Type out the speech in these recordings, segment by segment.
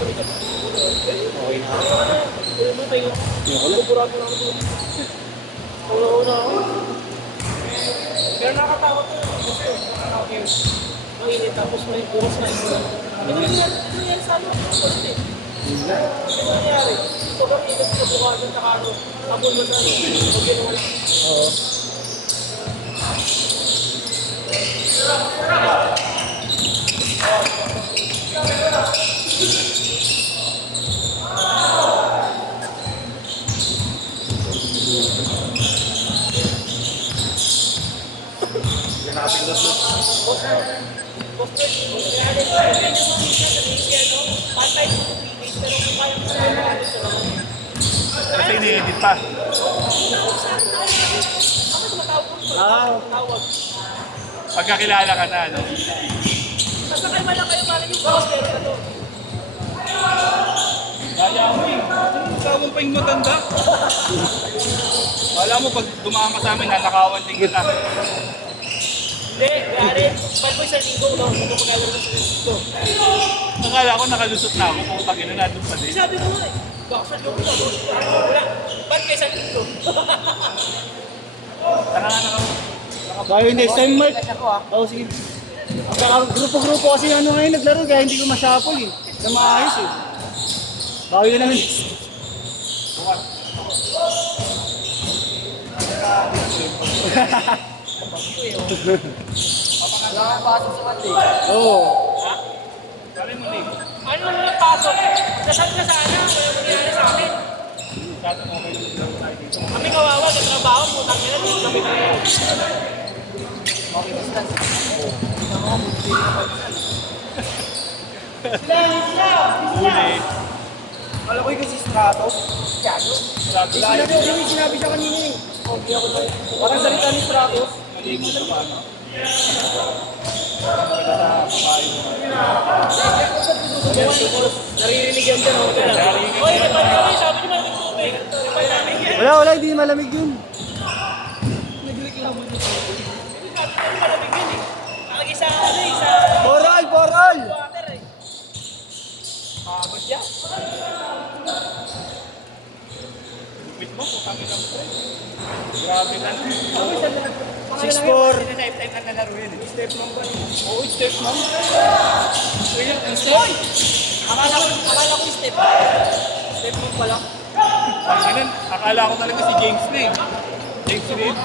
Okay na. Pero nakakatakot ko. Mainit tapos may bukas na ito. Ano yan sa ano? Ano nangyari? Sobrang init sa bukasan sa kano. Tapos mo sa ano? Pagyan mo lang. Oo. Kasi ini-edit pa. Pagkakilala ka na, ano? Basta kayo man lang kayo malam yung boss, pero ano? Kaya mo eh. Ikaw mo pa yung matanda. Wala mo, pag dumaan ka sa amin, nanakawan din kita. Hindi, gari. Pag mo isang linggo, no? Kung magkakaroon na sa linggo. Akala ko nakalusot na ako, putang ina na doon pa din. Sabi mo nga eh. Baka sa loob na, boss. Wala. Ba't kayo isang linggo? Tara nga na kami. Bayo next time, Mark. Oo, sige. Grupo-grupo kasi ano ngayon naglaro, kaya hindi ko masyapol eh. Na maayos eh. Bayo na naman. Wala kang pasok sa Monday. Oo. Ha? Kali mo Nick. Ano na pasok? Dasal ka sana. Wala mangyari sa amin. Dati mo okay lang laro tayo dito. Kami kawawa, katrabaho, putang ina, dito kami kayo. Huli. Alam ko yung kasi strato. Sinabi siya kanina eh. Parang salita ni strato. Maligo sa paano. Kita sa babae mo. Naririnig yan dyan. Oy, repad kami. Sabi niyo malamig tubig. Repad namin yan. Wala, hindi malamig yun. Sabi niyo malamig yun eh. Lagi sa ano eh, sa For all! water eh. Pagod yan. Lupit mo, kung kami lang po. Grabe lang. 6'4". Time na nalaro yun. Step mom ba? Oo, step mom. Oy! Akala ko yung step. Step mo pa lang. Ang ganun, akala ko talaga si James na eh. James Reed.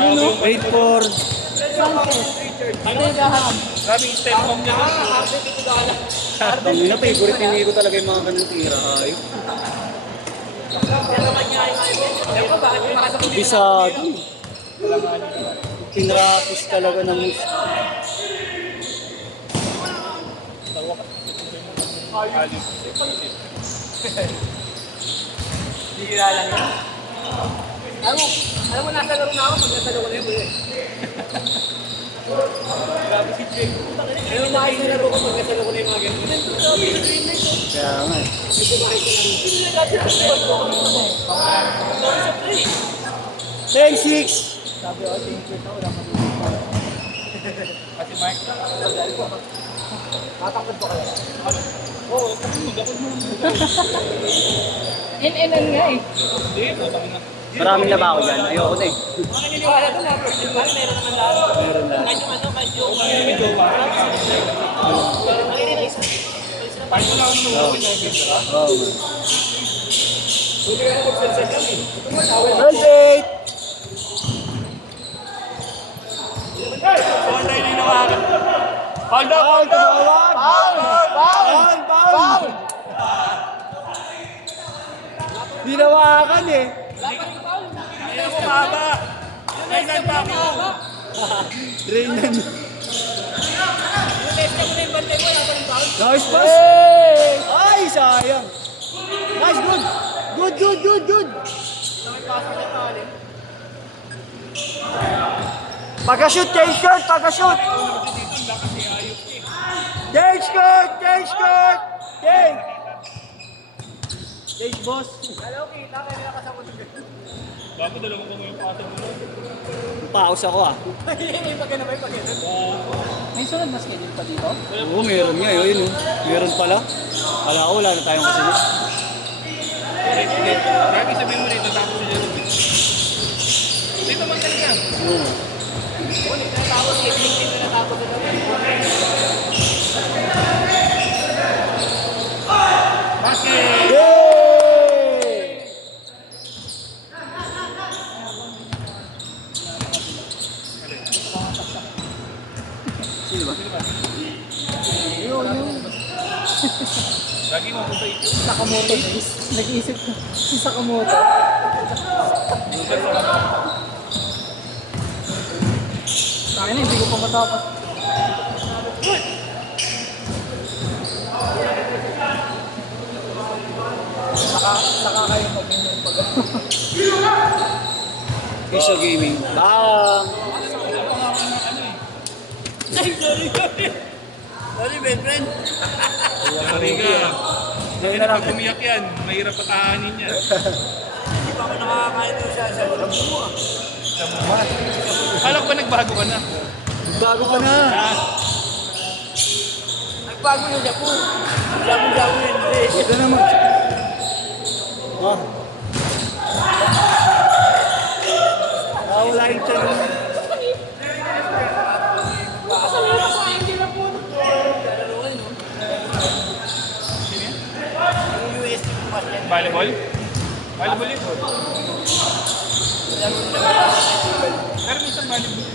Oo. Wait for... Grabe yung step mom niya. Tangina, favorite ni ko talaga yung mga ganun tira. Ay, Ewan ko bakit yung makasama dito. bisado. Pinrapis talaga ng moves. Hindi kilala niya. Alam mo, nasa laro na ako pag nasa laro ko na yun. Grabe si Jake. Alam mo, nakayos na laro ko pag nasa laro ko na yung mga ganyan. Kaya nga eh. Ito nakayos na laro. Hindi na dati sa squad ko. Dami sa play. 10-6! Sabi ko, thank you na wala ka Kasi Mike, Tatakot ba kayo? oo, kasi magapod mo. NNN nga eh. Hindi, matang na. Maraming na ba ako dyan? Ayoko na eh. Mga naniniwala doon na, meron naman lahat. Meron na. Kahit yung ano, kahit yung... Medyo ba? Ay, isa. Kahit wala akong nung Oo. Buti ka na mag-sensor lang eh. Perfect! Paul tayo ninawagan. Paul daw! Foul! Tumawag! Foul! Foul! Dinawakan eh. Hindi ako mahaba. Naisan pa ako. Drainan. Yung testa mo na yung bantay mo, wala pa rin foul. Nice pass! Ay, sayang. Nice, good! Good! May pasok sa tali. Pagka-shoot, change court! Pagka-shoot! Change court! Change court! Change! Change, boss. Hello, kita kayo nakasama doon. Bago dalawang kung yung pasok mo. Paus ako ah. Yung pag-ano ba yung pag-ano? susunod na schedule pa dito? Oo, meron nga. Yun, oh. Meron pala. Kala ko wala na tayong kasunod. Lagi sabihin mo rito, tapos si Jerome. Dito man talaga. Oo. Tapos schedule dito na tapos na Basket! Yay! Sino ba? Lagi mo punta ito. Sakamoto. Nag-iisip ko. Si Sakamoto. Sa akin hindi ko pa matapos. Saka kayo mag-ganyan pag Visual Gaming. Bang! Sorry, my friend. Sorry ka. Ngayon Kaya na lang. pag umiyak yan, mahirap patahanin niya. Hindi pa ako nakakain doon sa mo. Alam ko nagbago ka na. Bago ka na. Nagbago yung Japo. Japo yun. Huwag ka na mag... Ah. Wala yung tiyan. Volleyball? Volleyball yun. Pero minsan volleyball.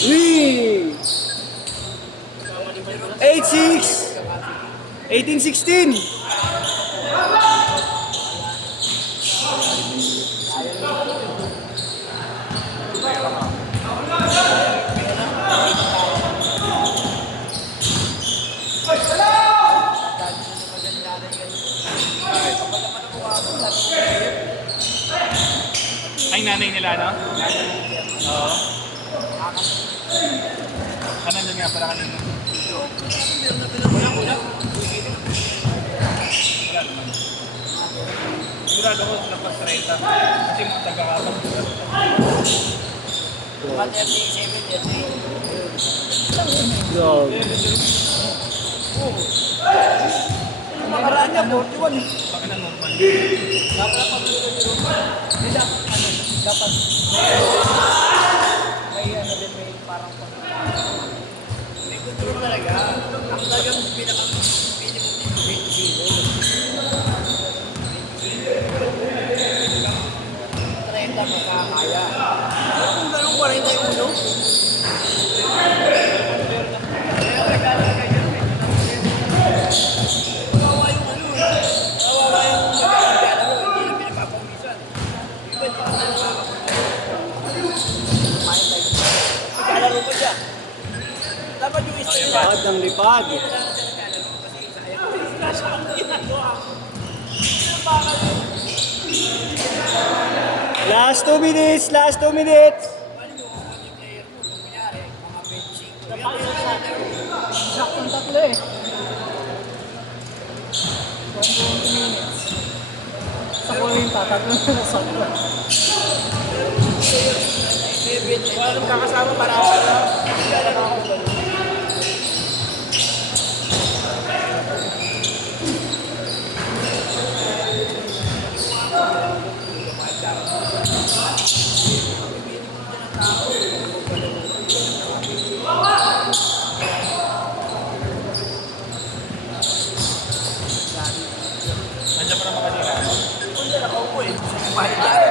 Wee! 8-6! 18-16! Ay, nanay nila, no? Oo. Kanan dyan nga pala kanina. Sigurado ko lampas 30. Kasi mga taga-kapag. Grabe. Nakaraan niya, 41. Baka na normal. Dapat may ano din, may parang may control talaga. Ang talagang pinaka-minimum dito, 20 kilo. 30 makakaya. Kung ganun 41, kaya kailangan kayo. Kawawa yung ano eh. Kawawa yung magkakalaro, hindi na pinapapawisan. Iba dito na naglalaro pa siya. Dapat yung isa nila. Lipad ng lipad. Last 2 minutes! Last 2 minutes! Saktong tatlo eh. 1 minutes. Sa kulinta, tatlo na sakto. Walang kakasama para Nandiyan pa naman kanina. Hindi na ako eh. Mahal tayo.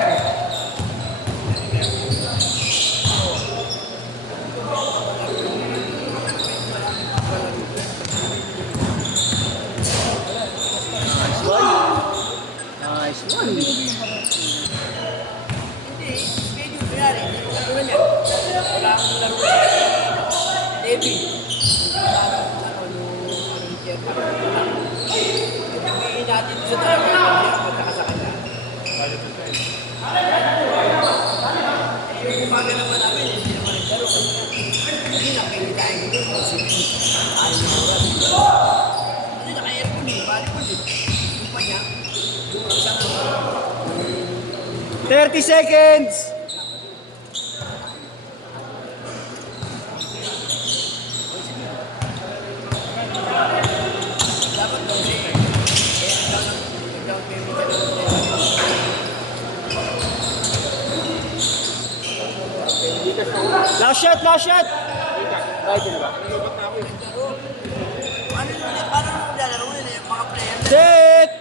Nice one. Hindi, schedule ko yan eh. Ano na yan? Wala akong laro sa David. Wala akong yung chair. Ibigay natin sa driver na magkakasakal na. umaga naman namin, hindi naman naglaro. Hindi na pinitahin ko doon. Kasi ayaw mo oras. Hindi naka-aircon eh, volleyball eh. Yung pa niya, yung isang 30 seconds! dapat daw siya eh. Kaya nag-down payment ka lang. Last shot, last shot! Bakit yun ba? Nanobat na ako eh. Paano nung lalaro nila yung mga player? Set!